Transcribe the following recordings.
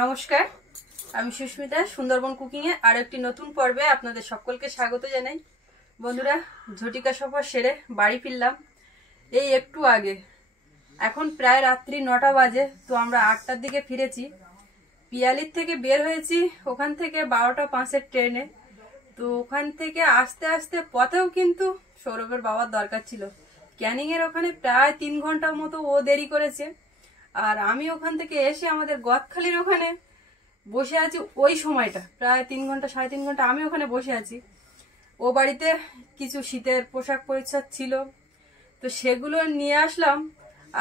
নমস্কার, আমি সুস্মিতা। সুন্দরবন কুকিং এ আরো একটি নতুন পর্বে আপনাদের সকলকে স্বাগত জানাই। বন্ধুরা, ঝটিকা সফর সেরে বাড়ি ফিরলাম এই একটু আগে। এখন প্রায় রাত্রি 9টা বাজে। তো আমরা 8টার দিকে ফিরেছি। পিয়ালির থেকে বের হয়েছি, ওখান থেকে 12টা 5-এর ট্রেনে। তো ওখান থেকে আস্তে আস্তে পথেও কিন্তু সৌরভের বাবার দরকার ছিল। ক্যানিং এর ওখানে প্রায় 3 ঘন্টার মতো ও দেরি করেছে। আর আমি ওখান থেকে এসে আমাদের গদখালির ওখানে বসে আছি। ওই সময়টা প্রায় 3 ঘন্টা 3.5 ঘন্টা আমি ওখানে বসে আছি। ও বাড়িতে কিছু শীতের পোশাক পরিচ্ছদ ছিল, তো সেগুলো নিয়ে আসলাম।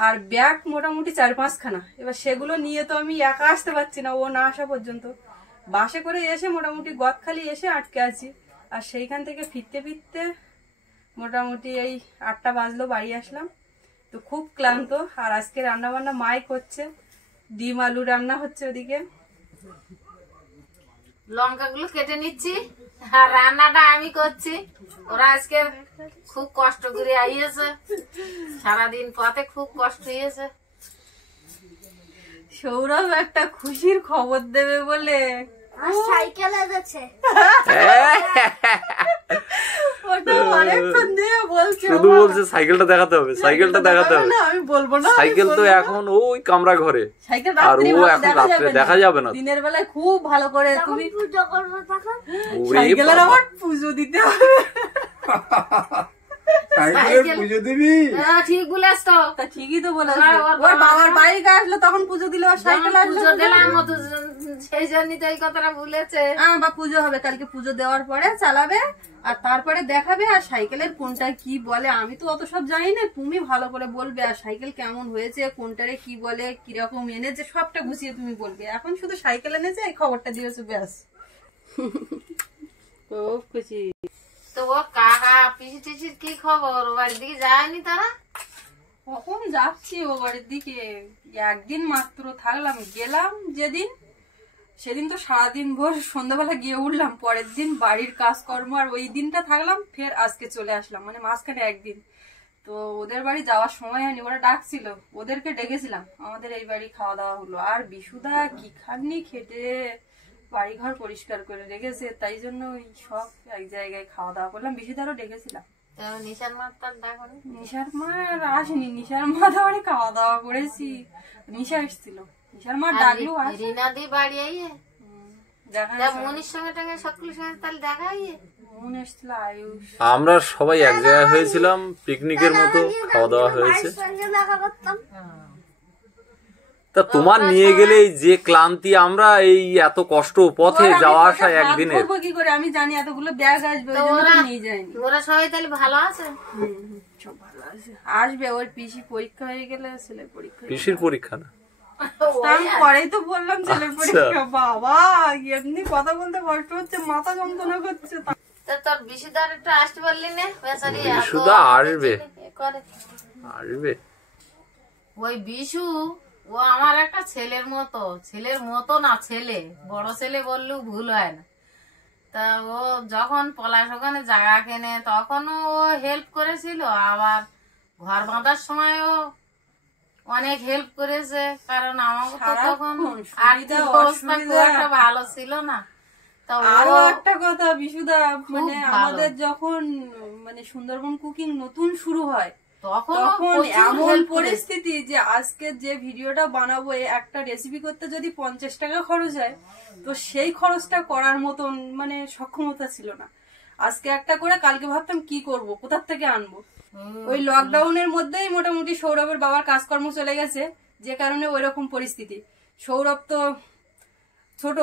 আর ব্যাগ মোটামুটি 4-5খানা। এবার সেগুলো নিয়ে তো আমি একা আসতে পারছি না, ও না আসা পর্যন্ত। বাসে করে এসে মোটামুটি গদখালি এসে আটকে আছি। আর সেইখান থেকে ফিরতে ফিরতে মোটামুটি এই 8টা বাজলো, বাড়ি আসলাম। তো খুব ক্লান্ত। আর আজকে রান্না বান্না মাই করছে, ডিম আলু রান্না হচ্ছে ওদিকে। লঙ্কাগুলো কেটে নিচ্ছি আর রান্নাটা আমি করছি। ওরা আজকে খুব কষ্ট করে আইয়েছে, সারাদিন পথে খুব কষ্ট হয়েছে। সৌরভ একটা খুশির খবর দেবে বলে সাইকেল এনেছে। ওটা অনেকক্ষণ দিয়ে বলছে, শুধু বলছে সাইকেলটা দেখাতে হবে, সাইকেলটা দেখাতে হবে। আমি বলবো না, সাইকেল তো এখন ওই কামরা ঘরে, সাইকেল আর ও এখন রাত্রে দেখা যাবে না। দিনের বেলায় খুব ভালো করে তুমি পুজো করবো তখন সাইকেলের আবার পুজো দিতে হবে। পুজো দিবি? ঠিক বলেছ তো, তা ঠিকই তো বলেছে। ওর বাবার বাইক আসলো তখন পুজো দিল, আর সাইকেল আসলো পুজো দিলাম মতো, সেই জন্যই তো এই কথাটা বলেছে। বা পুজো হবে কালকে, পুজো দেওয়ার পরে চালাবে আর তারপরে দেখাবে। আর সাইকেলের কোনটা কি বলে আমি তো অত সব জানি না, তুমি ভালো করে বলবে। আর সাইকেল কেমন হয়েছে, কোনটারে কি বলে, কিরকম এনেছে, সবটা গুছিয়ে তুমি বলবে। এখন শুধু সাইকেল এনেছে, এই খবরটা দিয়েছে, ব্যাস। খুব খুশি। তো ও কাকা পিসি টিসির কি খবর? ও বাড়ির দিকে যায়নি তারা? কখন যাচ্ছি ও বাড়ির দিকে? একদিন মাত্র থাকলাম, গেলাম যেদিন, সেদিন তো সারাদিন ভোর সন্ধ্যাবেলা গিয়ে উঠলাম। পরের দিন বাড়ির কাজকর্ম, আর ওই দিনটা থাকলাম, ফের আজকে চলে আসলাম। মানে মাঝখানে একদিন। তো ওদের বাড়ি যাওয়ার সময় হয়নি, ওরা ডাকছিল, ওদেরকে ডেকেছিলাম। আমাদের এই বাড়ি খাওয়া দাওয়া হলো। আর বিশুদা কি খাননি খেটে বাড়িঘর পরিষ্কার করে রেখেছে, তাই জন্য ওই সব এক জায়গায় খাওয়া দাওয়া করলাম। বিশুদারও ডেকেছিলাম। নিশার মা তার ডাকনি? নিশার মা আসেনি, নিশার মা তো বাড়ি খাওয়া দাওয়া করেছি। নিশা এসেছিল, নিশার মা ডাকলো। রিনাদি বাড়ি আইয়ে মনির সঙ্গে টাঙ্গে সকলের সঙ্গে তাহলে দেখা আইয়ে। মন এসেছিল, আয়ুষ, আমরা সবাই এক জায়গায় হয়েছিলাম, পিকনিকের মতো খাওয়া দাওয়া হয়েছে। দেখা করতাম। তা তোমার নিয়ে গেলে যে ক্লান্তি, আমরা এই এত কষ্ট পথে যাওয়া আসা একদিনের, কি করে আমি জানি এতগুলো ব্যাগ আসবে, নিয়ে যায়নি। ওরা সবাই তাহলে ভালো আছে? সব ভালো আছে। আসবে, ওর পিসি পরীক্ষা হয়ে গেলে ছেলের পরীক্ষা। পিসির পরীক্ষা না? আমি পরেই তো বললাম ছেলের পরীক্ষা। বাবা এমনি কথা বলতে কষ্ট হচ্ছে, মাথা যন্ত্রণা করছে। তোর বিশুদার একটু আসতে পারলি না? বিশুদা আসবে, আসবে। ওই বিশু ও আমার একটা ছেলের মতো, ছেলের মতো না, ছেলে, বড় ছেলে বললেও ভুল হয় না। তা ও যখন পলাশ ওখানে জায়গা কেনে তখনও ও হেল্প করেছিল, আবার ঘর বাঁধার সময়ও অনেক হেল্প করেছে। কারণ আমাকে তো তখন আর্থিক অবস্থা খুব একটা ভালো ছিল না। আরো একটা কথা বিশুদা, মানে আমাদের যখন মানে সুন্দরবন কুকিং নতুন শুরু হয়, তখন এমন পরিস্থিতি যে আজকে যে ভিডিওটা বানাবো, একটা রেসিপি করতে যদি 50 টাকা খরচ হয়, তো সেই খরচটা করার মতন মানে সক্ষমতা ছিল না। আজকে একটা করে কালকে ভাবতাম কি করব, কোথার থেকে আনবো। ওই লকডাউনের মধ্যেই মোটামুটি সৌরভের বাবার কাজকর্ম চলে গেছে, যে কারণে ওই রকম পরিস্থিতি। সৌরভ তো ছোট,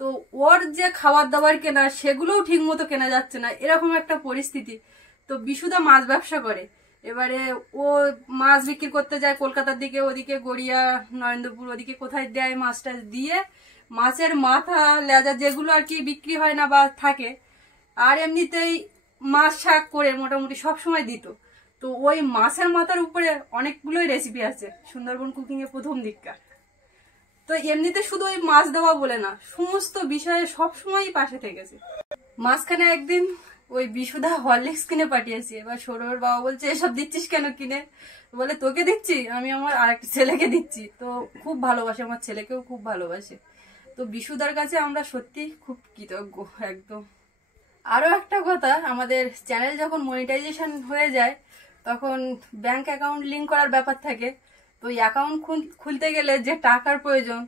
তো ওর যে খাবার দাবার কেনা সেগুলোও ঠিক মতো কেনা যাচ্ছে না, এরকম একটা পরিস্থিতি। তো বিশুদা মাছ ব্যবসা করে। এবারে ও মাছ বিক্রি করতে যায় কলকাতার দিকে, ওদিকে গড়িয়া, নরেন্দ্রপুর, ওদিকে কোথায় দেয় মাছটা দিয়ে। মাছের মাথা, লেজা যেগুলো আর কি বিক্রি হয় না বা থাকে, আর এমনিতেই মাছ শাক করে মোটামুটি সবসময় দিত। তো ওই মাছের মাথার উপরে অনেকগুলোই রেসিপি আছে সুন্দরবন কুকিং এ প্রথম দিককার। তো এমনিতে শুধু ওই মাছ দেওয়া বলে না, সমস্ত বিষয়ে সবসময়ই পাশে থেকেছে। মাঝখানে একদিন ওই বিশুদা হরলিক্স কিনে পাঠিয়েছি। এবার সৌরভের বাবা বলছে এসব দিচ্ছিস কেন কিনে? বলে তোকে দিচ্ছি, আমি আমার আরেকটা ছেলেকে দিচ্ছি। তো খুব ভালোবাসে, আমার ছেলেকেও খুব ভালোবাসে। তো বিশুদার কাছে আমরা সত্যি খুব কৃতজ্ঞ একদম। আরো একটা কথা, আমাদের চ্যানেল যখন মনিটাইজেশন হয়ে যায় তখন ব্যাংক অ্যাকাউন্ট লিংক করার ব্যাপার থাকে। তো অ্যাকাউন্ট খুলতে গেলে যে টাকার প্রয়োজন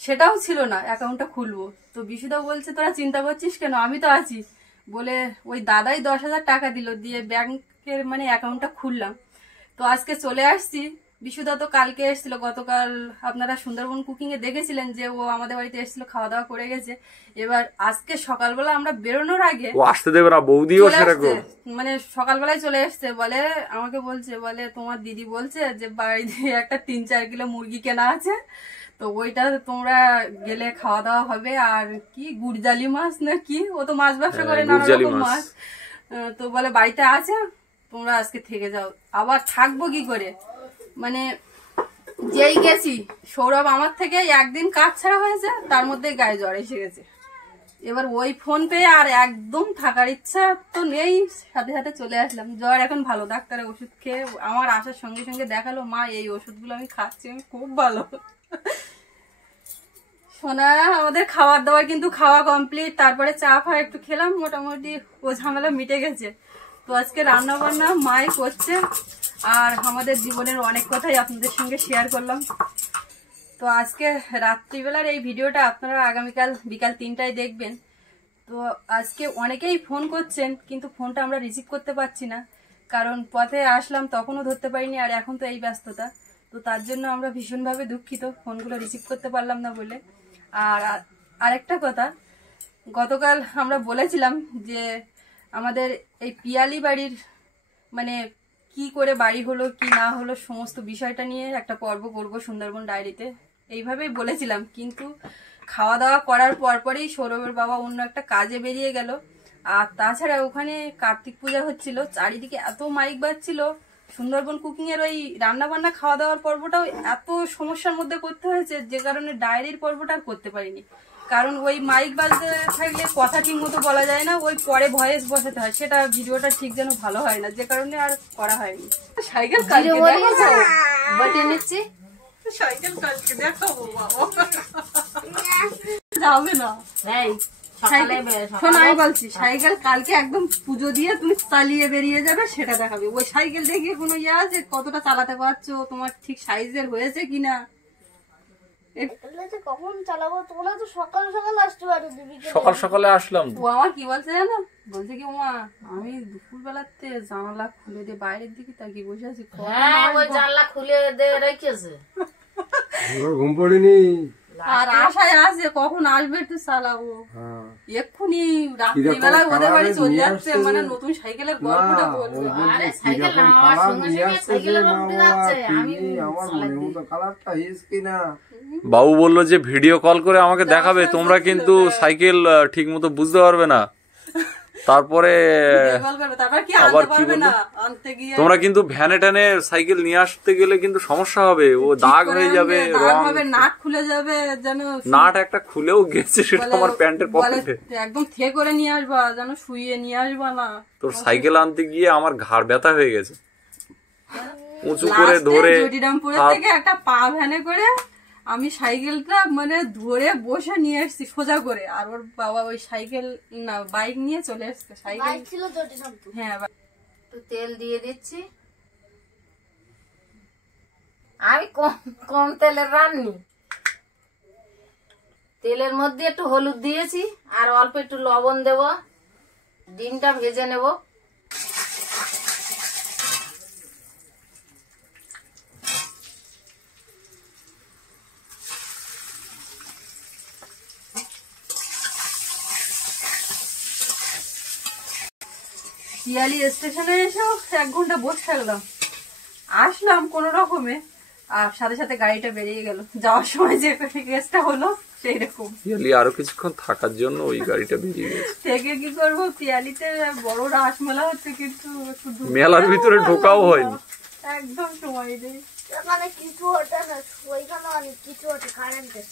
সেটাও ছিল না, অ্যাকাউন্টটা খুলবো। তো বিশুদা বলছে তোরা চিন্তা করছিস কেন, আমি তো আছি বলে ওই দাদাই 10,000 টাকা দিল, দিয়ে ব্যাংকের মানে অ্যাকাউন্টটা খুললাম। তো আজকে চলে আসছি। বিশুদা তো কালকে এসেছিল, গতকাল আপনারা সুন্দরবন কুকিং এ দেখেছিলেন যে ও আমাদের বাড়িতে এসেছিল, খাওয়া দাওয়া করে গেছে। এবার আজকে সকালবেলা আমরা বেরোনোর আগে ও আসতে দেবে না, বৌদিও সেরকম মানে সকালবেলায় চলে এসছে, বলে আমাকে বলছে, বলে তোমার দিদি বলছে যে বাড়িতে একটা 3-4 কিলো মুরগি কেনা আছে, তো ওইটা তোমরা গেলে খাওয়া দাওয়া হবে। আর কি গুড়জালি মাছ না কি, ও তো মাছ ব্যবসা করে, নানা রকম মাছ। তো বলে বাড়িতে আছে, তোমরা আজকে থেকে যাও। আবার থাকবো কি করে, মানে যেই গেছি সৌরভ আমার থেকে একদিন কাজ ছাড়া হয়েছে, তার মধ্যে গায়ে জ্বর এসে গেছে। এবার ওই ফোন পেয়ে আর একদম থাকার ইচ্ছা তো নেই, সাথে সাথে চলে আসলাম। জ্বর এখন ভালো, ডাক্তারের ওষুধ খেয়ে আমার আসার সঙ্গে সঙ্গে দেখালো মা এই ওষুধগুলো আমি খাচ্ছি, আমি খুব ভালো। সোনা আমাদের খাবার দাবার কিন্তু খাওয়া কমপ্লিট, তারপরে চা ফা একটু খেলাম, মোটামুটি ও ঝামেলা মিটে গেছে। তো আজকে রান্না বান্না মাই করছে, আর আমাদের জীবনের অনেক কথাই আপনাদের সঙ্গে শেয়ার করলাম। তো আজকে রাত্রিবেলার এই ভিডিওটা আপনারা আগামীকাল বিকাল 3টায় দেখবেন। তো আজকে অনেকেই ফোন করছেন, কিন্তু ফোনটা আমরা রিসিভ করতে পারছি না, কারণ পথে আসলাম তখনও ধরতে পারিনি, আর এখন তো এই ব্যস্ততা। তো তার জন্য আমরা ভীষণভাবে দুঃখিত ফোনগুলো রিসিভ করতে পারলাম না বলে। আর আরেকটা কথা, গতকাল আমরা বলেছিলাম যে আমাদের এই পিয়ালি বাড়ির মানে কি করে বাড়ি হলো কি না হলো সমস্ত বিষয়টা নিয়ে একটা পর্ব করব সুন্দরবন ডায়েরিতে, এইভাবেই বলেছিলাম। কিন্তু খাওয়া দাওয়া করার পরপরই সৌরভের বাবা অন্য একটা কাজে বেরিয়ে গেল। আর তাছাড়া ওখানে কার্তিক পূজা হচ্ছিল, চারিদিকে এত মাইক বাজছিল, সুন্দরবন কুকিং এর ওই রান্না বান্না খাওয়া দাওয়ার পর্বটাও এত সমস্যার মধ্যে করতে হয়েছে, যে কারণে ডায়েরির পর্বটা আর করতে পারিনি। কারণ ওই মাইক বাজতে থাকলে কথা ঠিক মতো বলা যায় না, ওই পরে ভয়েস বসাতে হয়, সেটা ভিডিওটা ঠিক যেন ভালো হয় না, যে কারণে আর করা হয়নি। সাইকেল কালকে নিচ্ছি, সাইকেল কালকে দেখাবো বাবা, যাবে না। শোনো আমি বলছি, সাইকেল কালকে একদম পুজো দিয়ে তুমি চালিয়ে বেরিয়ে যাবে, সেটা দেখাবে। ওই সাইকেল দেখিয়ে কোনো ইয়ে আছে কতটা চালাতে পারছো, তোমার ঠিক সাইজের হয়েছে কিনা। কখন চালাবো, তোমরা তো সকাল সকাল আসতে পারো। সকাল সকালে আসলাম। ও আমার কি বলছে জানো, বলছে কি মা আমি দুপুর বেলাতে জানালা খুলে দিয়ে বাইরের দিকে তাকিয়ে বসে আছি, ওই জানলা খুলে দিয়ে রেখেছে, ঘুম পড়িনি। আর আশায় আছে কখন আসবে একটু চালাবো। এক্ষুনি রাত্রিবেলা ওদের বাড়ি চলে যাচ্ছে, মানে নতুন সাইকেলের গল্পটা বলবে। সাইকেল আমার সঙ্গে সঙ্গে সাইকেলের উঠে যাচ্ছে, আমি কালারটা হিস কিনা। বাবু বললো যে ভিডিও কল করে আমাকে দেখাবে, তোমরা কিন্তু সাইকেল ঠিক মতো বুঝতে পারবে না। তারপরে আবার কি বলবো, তোমরা কিন্তু ভ্যানে ট্যানে সাইকেল নিয়ে আসতে গেলে কিন্তু সমস্যা হবে, ও দাগ হয়ে যাবে, নাট খুলে যাবে, যেন নাট একটা খুলেও গেছে, সেটা আমার প্যান্টের পকেটে। একদম থে করে নিয়ে আসবা, যেন শুইয়ে নিয়ে আসবা না। তোর সাইকেল আনতে গিয়ে আমার ঘাড় ব্যথা হয়ে গেছে, উঁচু করে ধরে জটিরামপুরের থেকে একটা পা ভ্যানে করে আমি সাইকেলটা মানে ধরে বসে নিয়ে এসছি সোজা করে, আর ওর বাবা ওই সাইকেল না বাইক নিয়ে চলে এসছে। সাইকেল ছিল জটিরামপুর। হ্যাঁ, একটু তেল দিয়ে দিচ্ছি, আমি কম তেলের রান্নি। তেলের মধ্যে একটু হলুদ দিয়েছি, আর অল্প একটু লবণ দেব, ডিমটা ভেজে নেব। পিয়ালি স্টেশনে এসেও 1 ঘন্টা বসে থাকলাম, আসলাম কোন রকমে, আর সাথে সাথে গাড়িটা বেরিয়ে গেল। যাওয়ার সময় যে কেসটা হলো সেই রকম, পিয়ালি আরো কিছুক্ষণ থাকার জন্য ওই গাড়িটা বেরিয়ে গেছে। থেকে কি করবো, পিয়ালিতে বড় রাস মেলা হচ্ছে, কিন্তু মেলার ভিতরে ঢোকাও হয়নি, একদম সময় নেই। ওখানে কিছু ওঠে না, ওইখানে অনেক কিছু ওঠে কারেন্টের।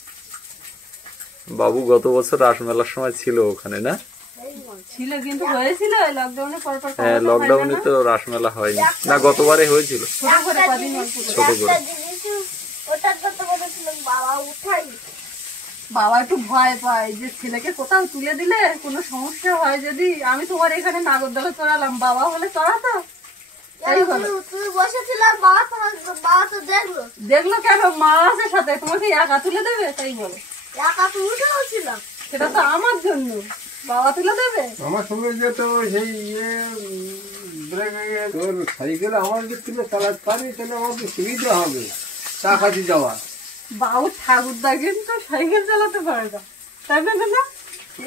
বাবু গত বছর রাস মেলার সময় ছিল ওখানে না? ছিল, কিন্তু হয়েছিল লকডাউনে পর পর। হ্যাঁ, লকডাউনে তো রাসমেলা হয়নি না, গতবারে হয়েছিল ছোট করে কদিন অল্প করে। ছোট করে। ওটার কথা বলেছিলাম বাবা উঠাই, বাবা একটু ভয় পায় যে ছেলেকে কোথাও তুলে দিলে কোনো সমস্যা হয়, যদি আমি তোমার এখানে নাগরদোলা চড়ালাম, বাবা হলে চড়াতো? তুমি বসেছিলাম, বাবা তো দেখলো। দেখলো কেন? মা আছে সাথে, তোমাকে একা তুলে দেবে? তাই বলো। একা তুলতেও ছিলাম, সেটা তো আমার জন্য, বাবা তুলে দেবে? আমার সঙ্গে যে তো সেই তোর সাইকেল আমার যে তুলে চালাতে পারি, তাহলে আমাকে সুবিধা হবে চাকাতি যাওয়া। বাবু ঠাকুরদা কিন্তু সাইকেল চালাতে পারে না, তাই না? না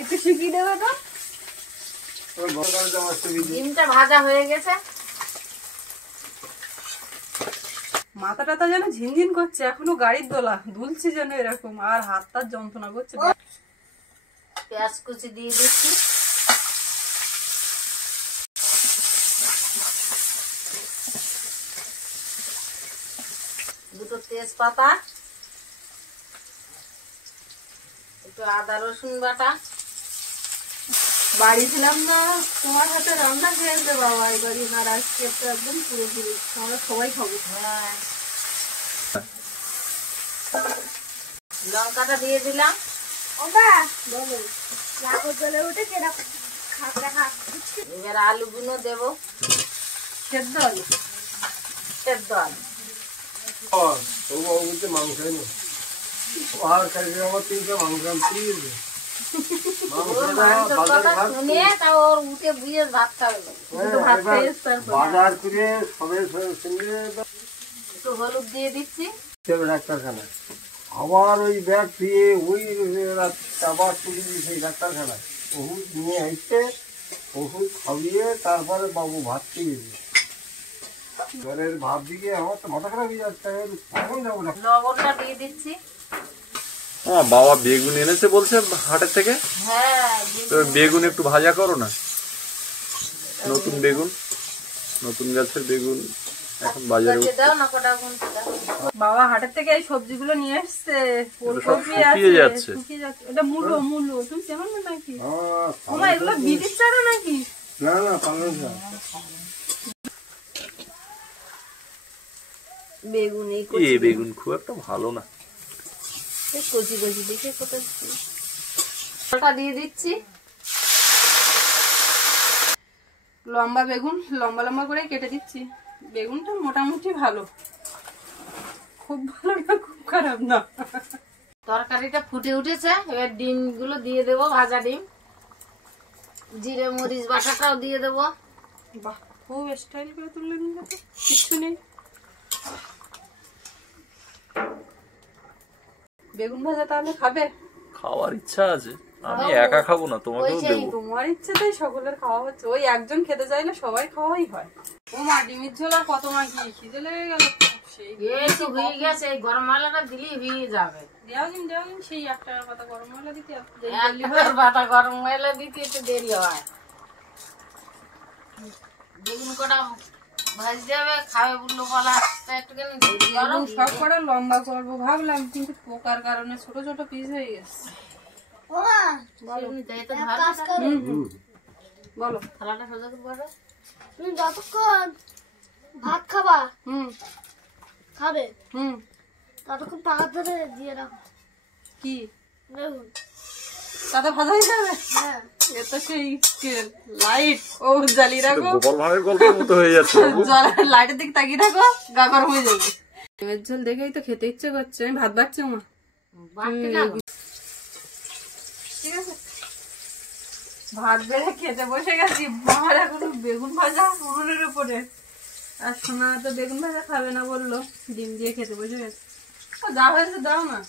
একটু শিখিয়ে দেবে তো। ডিমটা ভাজা হয়ে গেছে, মাথা টাথা যেন ঝিনঝিন করছে, এখনো গাড়ির দোলা দুলছে যেন এরকম, আর হাতটার যন্ত্রণা করছে। পেঁয়াজ কুচি দিয়ে দিচ্ছি, দুটো তেজপাতা, একটু আদা রসুন বাটা। বাড়ি ছিলাম না, তোমার হাতে রান্না খেয়েছে বাবা এবারই, আর আজকে তো একদম পুরোপুরি আমরা সবাই খাবো। হ্যাঁ, লঙ্কাটা দিয়ে দিলাম। ওবা বলো লাগো চলে উঠে কেনা খাবরা খাচ্ছি। এবার আলুগুলো দেবো, সেদ্ধ আলু। সেদ্ধ আলু। মাংস এনে আর কালকে আমার 3টা মাংস আনছি। ওর মাংসের কথা শুনে তা ওর উঠে বুঝে ভাত খাবে। বাজার করে সবের সঙ্গে একটু হলুদ দিয়ে দিচ্ছি, ডাক্তারখানা, আবার ওই ব্যাগ দিয়ে ওই আবার তুলে দিয়ে সেই ডাক্তারখানায় ওষুধ নিয়ে আসতে, ওষুধ খাইয়ে তারপরে বাবু ভাত খেয়েছে। ঘরের ভাত দিকে আমার তো মাথা খারাপ হয়ে যাচ্ছে, কখন যাবো না। লবণটা দিয়ে দিচ্ছি। বাবা বেগুন এনেছে বলছে হাটের থেকে। হ্যাঁ, তো বেগুন একটু ভাজা করো না, নতুন বেগুন, নতুন গাছের বেগুন এখন বাজারে দাও না কটা গুনতে দাও। বাবা হাটের থেকে এই সবজিগুলো নিয়ে এসছে, ফুলকপি শুকিয়ে আছে, যাচ্ছে। শুকিয়ে যাচ্ছে। এটা মূলো, মূলো তুমি চেনো না নাকি? হ্যাঁ, ওমা এগুলো বিটির চারা নাকি? না না পালন শাক। বেগুন এই এই বেগুন খুব একটা ভালো না। কচি কচি দেখে কোথায় জলটা দিয়ে দিচ্ছি, লম্বা বেগুন লম্বা লম্বা করে কেটে দিচ্ছি। বেগুনটা মোটামুটি ভালো, খুব ভালো না খুব খারাপ না। তরকারিটা ফুটে উঠেছে, এবার ডিমগুলো দিয়ে দেবো, ভাজা ডিম, জিরে মরিচ বাটাটাও দিয়ে দেবো। বাহ, খুব স্টাইল করে তুললেন, কিচ্ছু নেই। বেগুন ভাজা তাহলে খাবে? খাওয়ার ইচ্ছা আছে, আমি একা খাবো না, তোমাকেও দেবো। তোমার ইচ্ছাতেই সকলের খাওয়া হচ্ছে, ওই একজন খেতে চাইলে সবাই খাওয়াই হয়। ও মা, ডিমের ঝোল আর কত মা, কি খিদে লেগে গেল। সেই এই তো হয়ে গেছে, এই গরম মশলাটা দিলেই হয়ে যাবে। দেওয়া দিন সেই 1 টাকার কথা গরম মশলা দিতে একবার বাটা গরম মশলা দিতে একটু দেরি হয়। বেগুন কটা ভাজতে হবে, খাবে বললো বলা একটুখানি দেরি গরম। সব কটা লম্বা করবো ভাবলাম, কিন্তু পোকার কারণে ছোট ছোট পিস হয়ে গেছে। ওমা কাজ করো, বলো। থালাটা সোজা করে বসো। তুমি যতক্ষণ ভাত খাবা খাবে ততক্ষণ পাকা ধরে দিয়ে রাখো। কি বেগুন তাতে ভাজা হয়ে যাবে? হ্যাঁ, এ তো সেই লাইট, ও জ্বালিয়ে রাখো, গোপাল ভাঁড়ের গল্পের মতো হয়ে যাচ্ছে বাবু। লাইটের দিকে তাকিয়ে থাকো, গা গরম হয়ে যাবে। ডিমের ঝোল দেখেই তো খেতে ইচ্ছে করছে। আমি ভাত বাড়ছি মা, বাড়তে যাবো। ঠিক আছে? ভাত বেড়ে খেতে বসে গেছি। আমার এখনো বেগুন ভাজা উনুনের উপরে, আর সোনা তো বেগুন ভাজা খাবে না বললো, ডিম দিয়ে খেতে বসে গেছে। যা হয়েছে দাও না।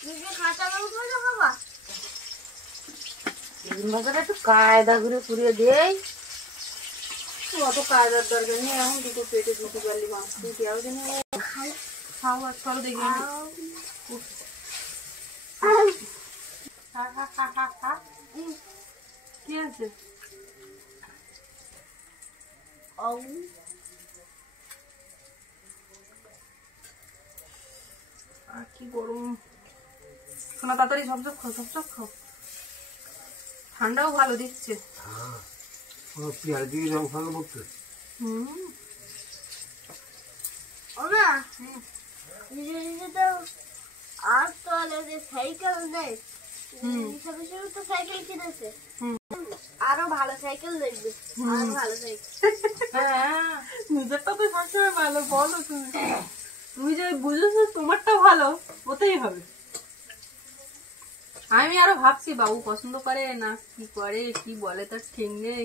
তুমি কি কাঁচা বেগুন ভাজা খাবা? বেগুন ভাজাটা একটু কায়দা করে পুড়িয়ে দেই। অত কায়দার দরকার নেই, এখন দুটো পেটে দুটো গালি মাছ দিয়ে দেওয়া জানি। খাও আর চলো দেখি। কি আছে? আর কি গরম। শোনা তাড়াতাড়ি ঝপঝপ খাও, ঝপঝপ খাও, ঠান্ডাও ভালো দিচ্ছে। পেঁয়াজ দিয়ে রং ফাঁকা করতে ওমা নিজে নিজে তো আর তো যে সাইকেল নেই, তো সাইকেল কিনেছে, আরো ভালো সাইকেল দেখবে, আরো ভালো সাইকেল। নিজেরটা তো সবসময় ভালো, বলো তুমি যে বুঝেছো তোমারটা ভালো, ওতেই হবে। আমি আরো ভাবছি বাবু পছন্দ করে না কি করে, কি বলে তার ঠিক নেই।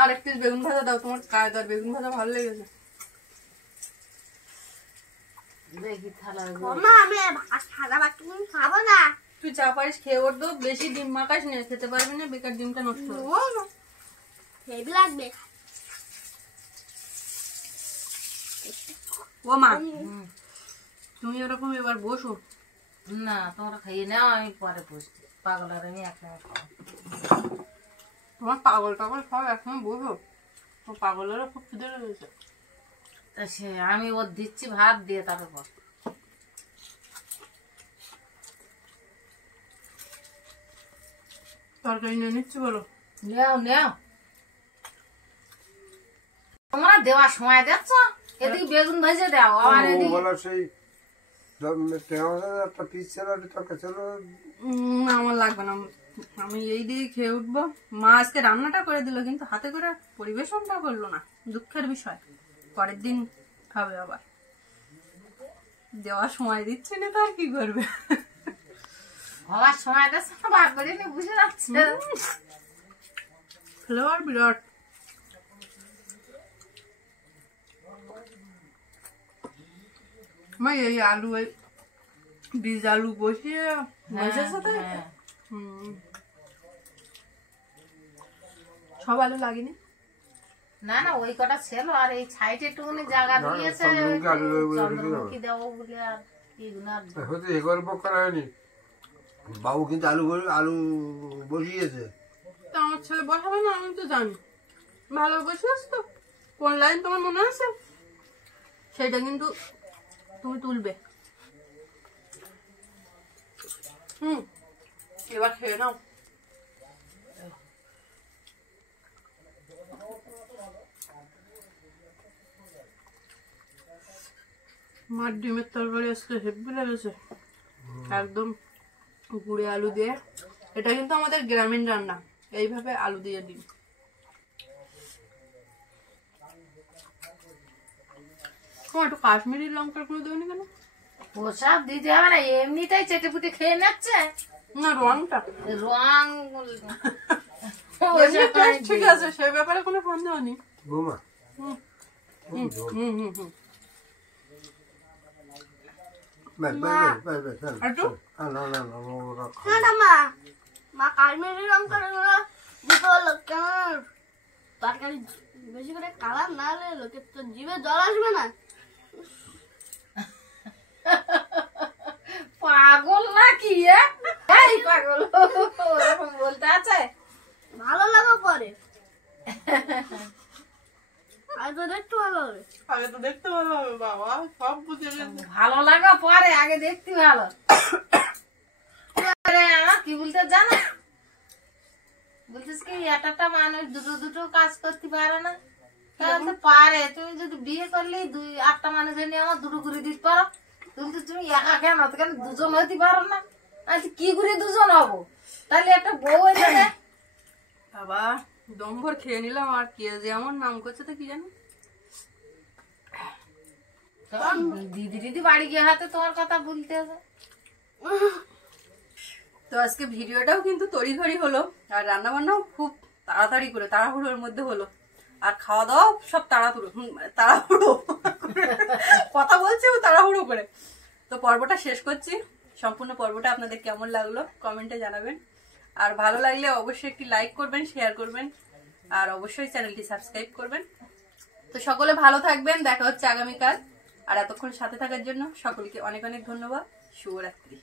আর একটু বেগুন ভাজা দাও, তোমার কায়দার বেগুন ভাজা ভালো লেগেছে। আমি সাদা ভাত খাবো না। তুই চা পারিস খেয়ে ওর তো, বেশি ডিম মাখাস না, খেতে পারবি না, বেকার ডিমটা নষ্ট হবে। হেভি লাগবে। ও মা তুমি ওরকম এবার বসো না, তোমরা খাইয়ে নাও, আমি পরে বসছি। পাগল আর আমি একসঙ্গে খাবো। তোমার পাগল টাগল খাও, একসঙ্গে বসো। তোমার পাগলেরও খুব খিদে লেগেছে। তা সে আমি ওর দিচ্ছি ভাত দিয়ে, তারপর তরকারি নিয়ে নিচ্ছি, বলো। নেও নেও, তোমরা দেওয়ার সময় দেখছ, এদিকে বেগুন ভেজে দাও, আর এদিকে সেই একটা পিস ছিল, তরকারি ছিল। আমার লাগবে না, আমি এই দিয়ে খেয়ে উঠবো। মা আজকে রান্নাটা করে দিল, কিন্তু হাতে করে পরিবেশনটা করলো না, দুঃখের বিষয়। পরের দিন খাবে আবার, দেওয়ার সময় দিচ্ছে না তো আর কি করবে। হওয়ার সময় দেখছ না, বার করে নি, বুঝে যাচ্ছে। ফ্লেভার বিরাট। মা এই আলু, এই বীজ আলু বসিয়ে মাছের সাথে সব আলু লাগেনি। না না, ওই কটা ছিল, আর এই সাইডে একটুখানি জায়গা দিয়েছে চন্দ্রমুখী দেবো বলে, আর বাবু কিন্তু আলু বসিয়েছে। তো আমার ছেলে বসাবে না, আমি তো জানি। ভালো বসিয়েছ তো, কোন লাইন তোমার মনে আছে সেটা কিন্তু তুমি তুলবে। এবার খেয়ে নাও। মার ডিমের তরকারি আজকে হেব্বি লেগেছে, একদম গুঁড়ে আলু দিয়ে। এটা কিন্তু আমাদের গ্রামীণ রান্না, এইভাবে আলু দিয়ে ডিম। একটু কাশ্মীরি লঙ্কার গুঁড়ো দেওনি কেন? ওসব দিতে হবে না, এমনিতেই চেটেপুটে খেয়ে নিচ্ছে। না রংটা, রং ঠিক আছে, সে ব্যাপারে কোনো সন্দেহ নেই। মা কাশ্মীরি লঙ্কা দিতে বললো, কেন তরকারি বেশি করে কালার না হলে লোকের তো জিভে জল আসবে না। পাগল নাকি? পাগল ওরকম বলতে আছে? ভালো লাগা পরে, আগে তো দেখতে ভালো হবে। আগে তো দেখতে ভালো হবে বাবা, সব বুঝে গেছে। ভালো লাগা পরে, আগে দেখতে ভালো। আমার কি বলতে জানো, বলছিস কি একটা মানুষ দুটো দুটো কাজ করতে পারে না? পারে, তুমি যদি বিয়ে করলে 2-8টা মানুষের নিয়ে আমার দুটো করে দিতে পারো, কিন্তু তুমি একা কেন, কেন দুজন হতে পারো না? আচ্ছা কি করে দুজন হবো? তাহলে একটা বউ হয়ে যাবে। বাবা দম্বর খেয়ে নিলাম, আর কে যে এমন নাম করছে তো কি জানি। দিদি বাড়ি গিয়ে হাতে তোমার কথা বলতে হবে। তো আজকে ভিডিওটাও কিন্তু তড়িঘড়ি হলো, আর রান্না বান্নাও খুব তাড়াতাড়ি করে, তাড়াহুড়োর মধ্যে হলো, আর খাওয়া দাওয়া সব তাড়াহুড়ো কথা বলছি তাড়াহুড়ো করে। তো পর্বটা শেষ করছি। সম্পূর্ণ পর্বটা আপনাদের কেমন লাগলো কমেন্টে জানাবেন, আর ভালো লাগলে অবশ্যই একটি লাইক করবেন, শেয়ার করবেন, আর অবশ্যই চ্যানেলটি সাবস্ক্রাইব করবেন। তো সকলে ভালো থাকবেন, দেখা হচ্ছে আগামীকাল। আর এতক্ষণ সাথে থাকার জন্য সকলকে অনেক অনেক ধন্যবাদ। শুভরাত্রি।